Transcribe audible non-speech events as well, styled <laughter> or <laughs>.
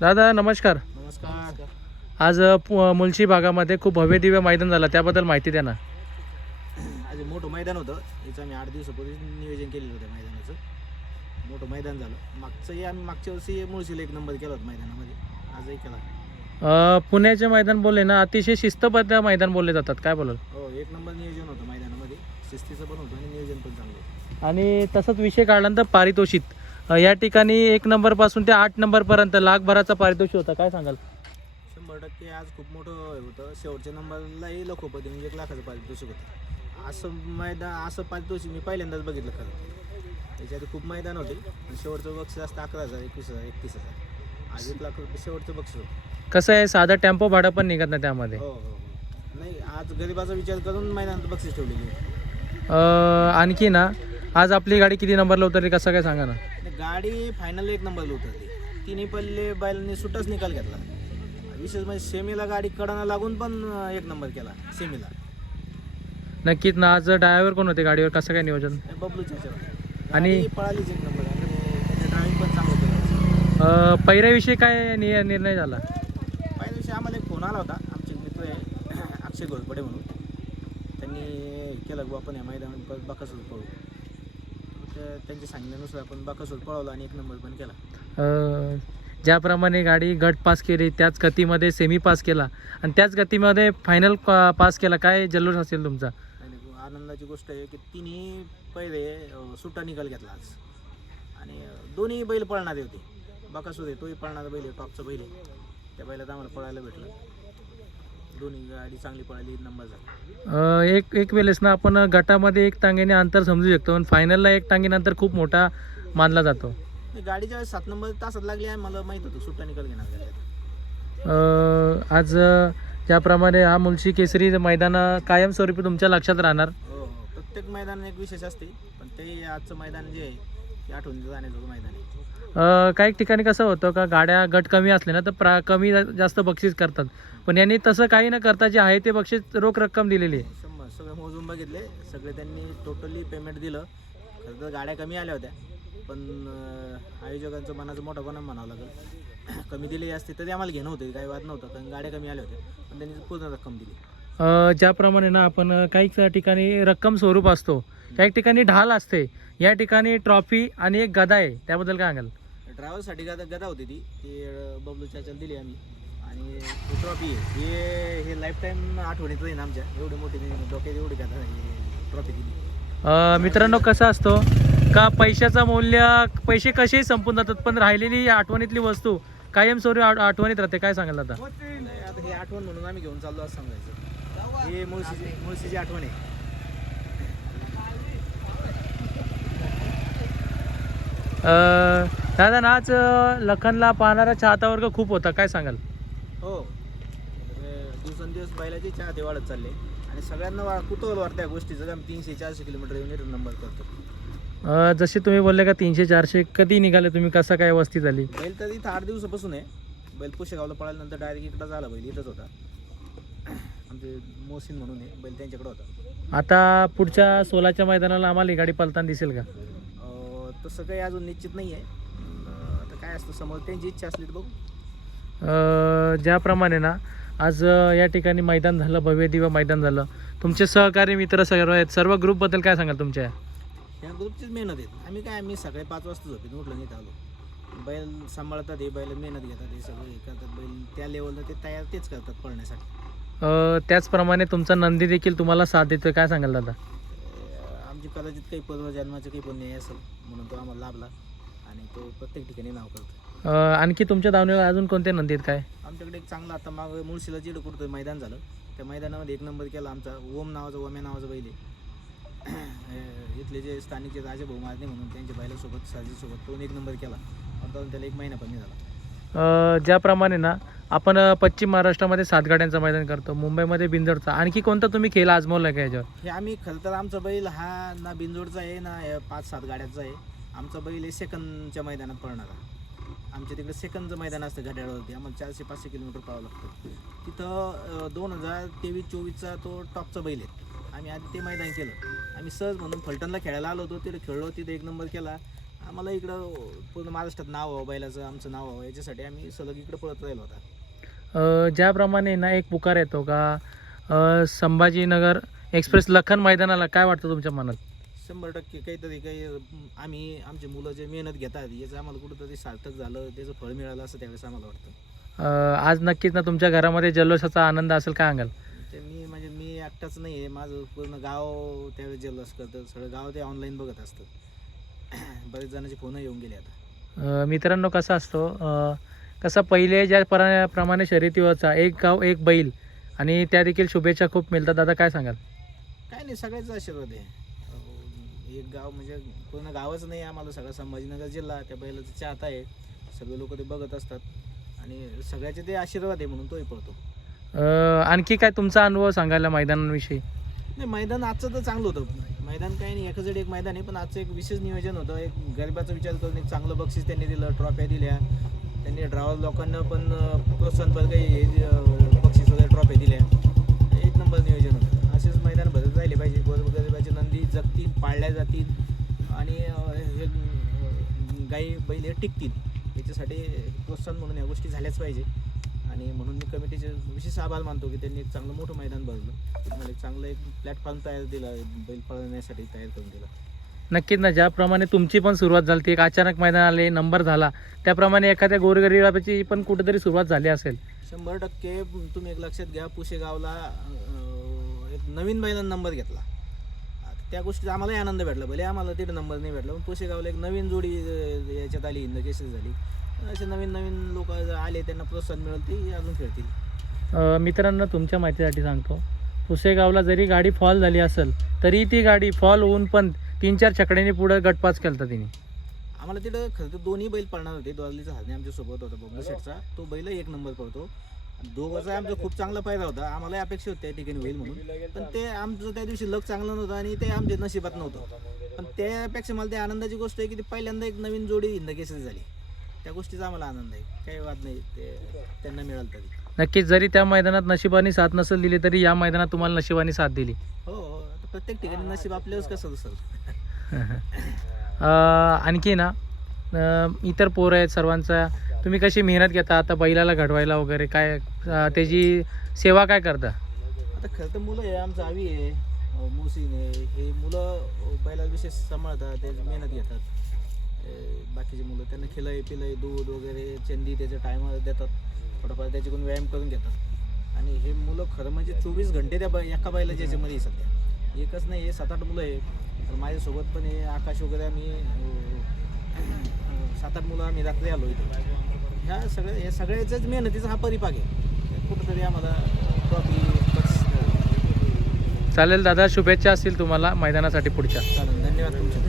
दादा नमस्कार. नमस्कार. आज पु- मुलशी भागामध्ये खूप भव्य दिव्य मैदान झालं त्याबद्दल माहिती द्या ना. आज मोठं मैदान होतं. याचं आम्ही आठ दिवसापूर्वी नियोजन केलेलं होतं मैदानाचं. मोठं मैदान झालं. मागचंही आम्ही मागच्या वर्षी मुळशीला एक नंबर केला होता मैदानामध्ये. आजही केला. अ, पुण्याचे मैदान बोलले ना अतिशय शिस्तबद्ध मैदान बोलले जातात. काय बोलाल? हो एक नंबर नियोजन होतं मैदानामध्ये. शिस्तीचं पण होतं आणि नियोजन पण चांगलं होतं. आणि तसंच विषय काढल्यानंतर पारितोषिक. या ठिकाणी एक नंबरपासून ते आठ नंबरपर्यंत लाखभराचा पारितोषिक होता. काय सांगाल? शंभर टक्के आज खूप मोठं हे होतं. शेवटच्या नंबरलाही लखोपती म्हणजे एक लाखाचं पारितोषिक होतं. असं मैदान असं पारितोषिक मी पहिल्यांदाच बघितलं खरं त्याच्यात खूप मैदान होते. आणि शेवटचं बक्षीस असतं अकरा हजार एकवीस हजार एकतीस हजार आज एक लाख रुपये शेवटचं बक्षीस होतं. कसं आहे साधं टेम्पो भाडं पण निघत नाही त्यामध्ये. हो हो हो. नाही आज गरिबाचा विचार करून मैदानात बक्षीस ठेवलेली आहे. अ, आणखी ना आज आपली गाडी किती नंबरला उतरली कसं काय सांगा ना? गाडी फायनल एक नंबरला उतरली. तिन्ही पल्ले बैलांनी सुटच निकाल घेतला. विशेष म्हणजे सेमीला गाडी कडना लागून पण एक नंबर केला सेमीला. नक्कीच ना आज ड्रायव्हर कोण होते गाडीवर? कसं काय नियोजन? बबलूच्या. आणि- पळालीच एक नंबर ड्रायव्हिंग पण चांगलं पहिऱ्याविषयी काय निर्णय झाला? पहिल्या दिवशी आम्हाला एक फोन आला होता. आमचे मित्र आहे अक्षय घोरपडे म्हणून. त्यांनी केलं आपण या मैदानात बकासूर पळू. तर त्यांच्या सांगण्यानुसार आपण बकासूर पळवला आणि एक नंबर पण केला. अ, ज्याप्रमाणे गाडी गट पास केली त्याच गतीमध्ये सेमी पास केला आणि त्याच गतीमध्ये फायनल पास केला. काय जल्लोष असेल तुमचा? आणि आनंदाची गोष्ट आहे की तिन्ही पहिले अं, सुट्टा निकाल घेतला आज. आणि अं, दोन्ही बैल पळणारे होते. बकासूर आहे तोही पळणारा बैल आहे टॉपचा बैल आहे. त्या बैलात आम्हाला पळायला भेटलं. दोन्ही गाडी चांगली पळाली नंबर झाला. अ, एक एक वेळेस ना आपण गटामध्ये एक टांगेने अंतर समजू शकतो पण फायनलला एक टांगेनंतर खूप मोठा मानला जातो. मी गाडीच्या वेळेस सात नंबर तासात लागली आहे मला माहीत होतं सुट्टा निकाल घेणार. अ, आज अ, ज्याप्रमाणे हा मुलशी केसरी मैदान कायमस्वरूपी तुमच्या लक्षात राहणार. हो हो प्रत्येक मैदान एक विशेष असते पण ते आजचं मैदान जे आहे आठवणीचं जाण्याचं मैदान. आहे अ, काही ठिकाणी कसं होतं का गाड्या गट कमी असले ना तर प्रा कमी जा- जास्त बक्षीस करतात. पण यांनी तसं काही न करता जे आहे ते बक्षीस रोख रक्कम दिलेली आहे. शंभर सगळे मोजून बघितले सगळे त्यांनी टोटली पेमेंट दिलं. खरं तर गाड्या कमी आल्या होत्या पण अं, आयोजकांचं मनाचं मोठं पण म्हणावं लागेल. कमी दिली असते तरी आम्हाला घेणं होतं काही वाद नव्हतं कारण गाड्या कमी आल्या होत्या. पण त्यांनी पूर्ण रक्कम दिली. ज्याप्रमाणे ना आपण काही ठिकाणी रक्कम स्वरूप असतो काही ठिकाणी ढाल असते या ठिकाणी ट्रॉफी आणि एक गदा आहे त्याबद्दल काय सांगाल? ड्रायव्हरसाठी गदा गदा होती ती. ती बबलू चाचाला दिली आम्ही. आणि ट्रॉफी आहे. हे हे लाईफ टाईम आठवणीत राहील आमच्या. एवढी मोठी डोक्यात एवढी गदा ट्रॉफी दिली. मित्रांनो कसं असतो? का पैशाचं मूल्य पैसे कसेही संपून जातात पण राहिलेली आठवणीतली वस्तू कायमस्वरूपी आठ- आठवणीत राहते काय सांगाल आता हे आठवण म्हणून आम्ही घेऊन चाललो असं सांगायचं. हे मुळशीची मुळशीची आठवण आहे. दादा ना आज लखनला पाहणारा चाहता वर्ग खूप होता. काय सांगाल? हो. दिवसेंदिवस बैलाचे चाहते वाढत चालले. आणि सगळ्यांना वा कुतूहल वाटतं या गोष्टीचं. आम्ही तीनशे चारशे किलोमीटर येऊन इथं नंबर करतो जसे तुम्ही बोलले का तीनशे चारशे कधी निघाले तुम्ही? कसा काय वस्ती झाली बैल तर इथं आठ दिवसापासून आहे. बैल पुशेगावला पळाल्यानंतर डायरेक्ट इकडं झाला बैल. इथंच होता. आमचे मोहसिन म्हणून आहे बैल त्यांच्याकडे होता. आता पुढच्या सोलाच्या मैदानाला आम्हाला ही गाडी पलताना दिसेल का? अं, तसं काही अजून निश्चित नाही आहे. आता काय असतं समोर त्यांची इच्छा असली तर बघू. अ, ज्याप्रमाणे ना आज अ, या ठिकाणी मैदान झालं भव्य दिव्य मैदान झालं. तुमचे सहकारी मित्र सर्व आहेत. सर्व ग्रुपबद्दल काय सांगाल तुमच्या? या ग्रुपचीच मेहनत आहे आम्ही काय आम्ही सकाळी पाच वाजता झोपेत उठलं नाही आलो. बैल सांभाळतात हे बैल मेहनत घेतात हे सगळं हे करतात. बैल त्या लेवलला ते तयार तेच करतात पळण्यासाठी. त्याचप्रमाणे तुमचा नंदी देखील तुम्हाला साथ देतोय. काय सांगाल दादा? आमची कदाचित काही पूर्वजन्माचं काही पुण्य असेल म्हणून तो आम्हाला लाभला आणि तो प्रत्येक ठिकाणी नाव करतो अ, आणखी तुमच्या दावणीला अजून कोणते नंदी आहेत काय? आमच्याकडे एक चांगला आता माग मुळशीला जिडं कुठं मैदान झालं. त्या मैदानामध्ये एक नंबर केला आमचा ओम नावाचा ओम्या नावाचा बैल आहे. अं, इथले जे स्थानिक जे राजे भाऊ मारणे म्हणून त्यांच्या बैलासोबत साजीसोबत तो एक नंबर केला. आता त्याला एक महिना पण नाही झाला. ज्याप्रमाणे ना आपण पश्चिम महाराष्ट्रामध्ये सात गाड्यांचं मैदान करतो. मुंबईमध्ये बिंदोडचा आणखी कोणता तुम्ही खेळ आजमावला का याच्यावर? हे आम्ही खरं तर आमचा बैल हा ना बिंजोडचा आहे ना हे पाच सात गाड्याचा आहे. आमचा बैल आहे सेकंदच्या मैदानात पळणारा आमच्या तिकडे सेकंदचं मैदान असतं घड्याळावरती. आम्हाला चारशे पाचशे किलोमीटर पळावं लागतं. तिथं दोन हजार तेवीस चोवीसचा तो टॉपचा बैल आहे. आम्ही आधी ते मैदान केलं. आम्ही सहज म्हणून फलटणला खेळायला आलो होतो. तिथे खेळलो तिथे एक नंबर केला. आम्हाला इकडं पूर्ण महाराष्ट्रात नाव व्हावं बैलाचं आमचं नाव व्हावं याच्यासाठी आम्ही सलग इकडं पळत राहिलो होता. अ, ज्याप्रमाणे ना एक पुकार येतो का अ, संभाजीनगर एक्सप्रेस लखन मैदानाला काय वाटतं तुमच्या मनात? शंभर टक्के काहीतरी काही अं, आम्ही आमची मुलं जे मेहनत घेतात याचं आम्हाला कुठंतरी सार्थक झालं त्याचं फळ मिळालं असं त्यावेळेस आम्हाला वाटतं. अ, आज नक्कीच ना तुमच्या घरामध्ये जल्लोषाचा आनंद असेल काय सांगाल ते मी म्हणजे मी एकटाच नाही आहे माझं पूर्ण गाव त्यावेळेस जल्लोष करतं सगळं गाव ते ऑनलाईन बघत असतं. बरेच जणांचे फोन येऊन गेले आता. मित्रांनो कसा असतो? कसं पहिले ज्या प्रा प्रमाणे शर्यती व्हायचा एक गाव एक बैल आणि त्या देखील शुभेच्छा खूप मिळतात. दादा काय सांगाल? काय नाही सगळ्याचा आशीर्वाद आहे. एक गाव म्हणजे पूर्ण गावच नाही आम्हाला सगळा. संभाजीनगर जिल्हा त्या बैलाचं चाहता आहे. सगळे लोक ते बघत असतात. आणि सगळ्याचे ते आशीर्वाद आहे म्हणून तोही पळतो. अ, आणखी काय तुमचा अनुभव सांगायला मैदानांविषयी? नाही मैदान आजचं तर चांगलं होतं. मैदान काही नाही एकच एक मैदान आहे पण आजचं एक विशेष नियोजन होतं. एक गरिबाचा विचार करून एक चांगलं बक्षीस त्यांनी दिलं ट्रॉफ्या दिल्या. त्यांनी ड्रावर लोकांना पण प्रोत्साहनपर काही बक्षीस वगैरे ट्रॉफ्या दिल्या. एक नंबर नियोजन होतं. असेच मैदान भरत राहिले पाहिजे. गोर गरिबाचे नंदी जगतील पाळल्या जातील. आणि हे गाई बैल हे टिकतील. याच्यासाठी प्रोत्साहन म्हणून या गोष्टी झाल्याच पाहिजे. आणि म्हणून मी कमिटीचे विशेष आभार मानतो की त्यांनी एक चांगलं मोठं मैदान भरलं. तुम्हाला एक चांगलं एक प्लॅटफॉर्म तयार दिला बैल पळवण्यासाठी तयार करून दिला. नक्कीच ना ज्याप्रमाणे तुमची पण सुरुवात झाली ती एक अचानक मैदान आले नंबर झाला त्याप्रमाणे एखाद्या गोरगरिबाची पण कुठेतरी सुरुवात झाली असेल. शंभर टक्के तुम्ही एक लक्षात घ्या पुशेगावला एक नवीन बैलांना नंबर घेतला. त्या गोष्टीचा आम्हालाही आनंद भेटला. भले आम्हाला तिथे नंबर नाही भेटला पण पुशेगावला एक नवीन जोडी याच्यात आली हिंद केसेस झाली. असे नवीन नवीन लोक आले त्यांना प्रोत्साहन मिळेल ते अजून खेळतील. मित्रांनो तुमच्या माहितीसाठी सांगतो पुसेगावला जरी गाडी फॉल झाली असेल तरी ती गाडी फॉल होऊन पण तीन चार छकड्यांनी पुढे गटपास केलता तिने. आम्हाला तिथं खरं तर दोन्ही बैल पळणार होते द्वारलीचा हरणे आमच्यासोबत होता बॉम्बे सेटचा तो बैल एक नंबर पळतो. दोघांचा आमचा खूप चांगला फायदा होता. आम्हाला अपेक्षा होती त्या ठिकाणी होईल म्हणून. पण ते आमचं त्या दिवशी लक चांगलं नव्हतं आणि ते आमच्या नशिबात नव्हतं. पण त्यापेक्षा मला ते आनंदाची गोष्ट आहे की ते पहिल्यांदा एक नवीन जोडी हिंद केसेस झाली. त्या गोष्टीचा आम्हाला आनंद आहे. काही वाद नाही. ते त्यांना मिळालं तरी. नक्कीच जरी त्या मैदानात नशिबाने साथ नसेल दिली तरी या मैदानात तुम्हाला नशिबाने साथ दिली. हो हो. आता प्रत्येक ठिकाणी नशीब आपल्यावरच कसं दुसरं <laughs> आणखी ना इतर पोरं आहेत सर्वांचा. तुम्ही कशी मेहनत घेता आता बैलाला घडवायला वगैरे? काय त्याची सेवा काय करता? आता खरं तर मुलं आहे आमचं आवी आहे अं, मोसीन आहे. हे मुलं अं, बैलाला विशेष सांभाळतात ते मेहनत घेतात. बाकीचे मुलं त्यांना खिलय पिलय दूध वगैरे चंदी त्याच्या टायमावर देतात. थोडंफार त्याच्याकडून व्यायाम करून घेतात. आणि हे मुलं खरं म्हणजे चोवीस घंटे त्या बै एका बैलाच्या ज्याच्यामध्ये सध्या एकच नाही हे सात आठ मुलं आहे. तर माझ्यासोबत पण हे आकाश वगैरे आम्ही सात आठ मुलं आम्ही रात्री आलो इथे. ह्या सगळ्या ह्या सगळ्याच्याच मेहनतीचा हा परिपाक आहे. कुठंतरी आम्हाला ट्रॉफी चालेल दादा शुभेच्छा असतील तुम्हाला मैदानासाठी पुढच्या. चालेल धन्यवाद तुमचे.